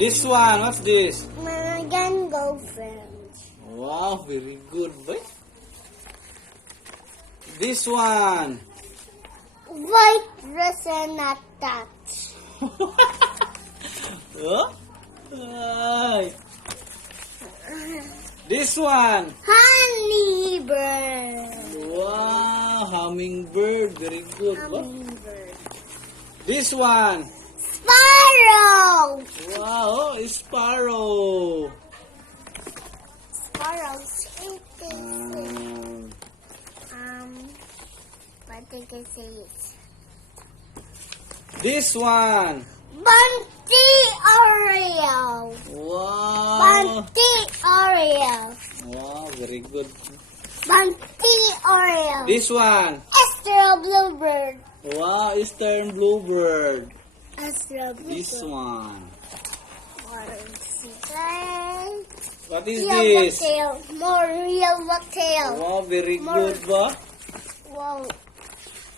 This one, what's this? American girlfriend. Wow, very good, boy. This one. White dress and not touch. Huh? Ay. This one. Honey bird. Wow, hummingbird, very good. Boy. Hummingbird. This one. Sparrow. Wow, sparrow. Sparrows eating. Um, What did I say it? this one. Bunty Oreo. Wow. Bunty Oreo. Wow, very good. Bunty Oreo. This one. Extra bluebird. Wow, eastern bluebird. Extra bluebird. This one. One, What is yellow this? tail. More yellow tail. Wow, very More. good, ba? Wow.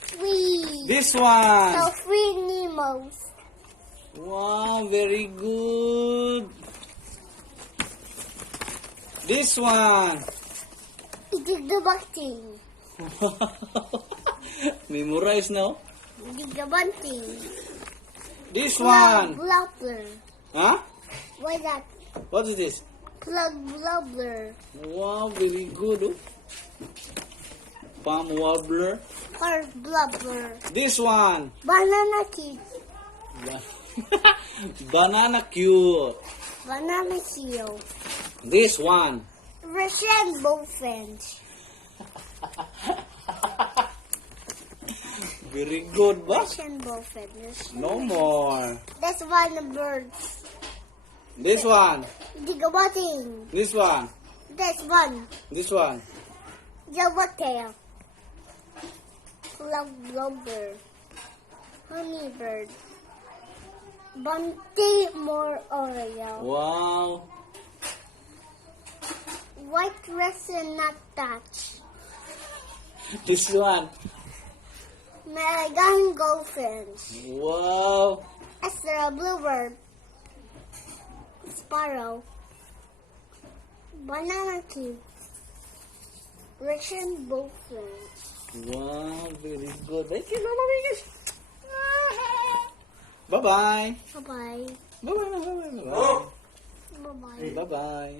Three. This one. So three Nemos. Wow, very good. This one. Itig the bunting. Memorize now. Itig the bunting. This Plug one. blubber. Huh? What is that? What is this? Plug blubber. Wow, very good. Oh. Palm wobbler. Or blubber. This one. Banana kid. Banana cue. Banana heel. This one. Russian bullfinch. Very good, ba? Russian bullfinch. No more. That's one bird. This one. Digabating. This one. That's one. This one. Yellow tail. Plug blubber. Honeybird. Bunty more Oreo. Wow. White resin not touch. This one. American goldfinch. Wow. Extra bluebird. Sparrow. Banana key. Russian bullfinch. Wow, very good. Thank you, Mama Vegas. Bye-bye. Bye-bye. Bye-bye. Bye-bye. Bye-bye. Bye-bye.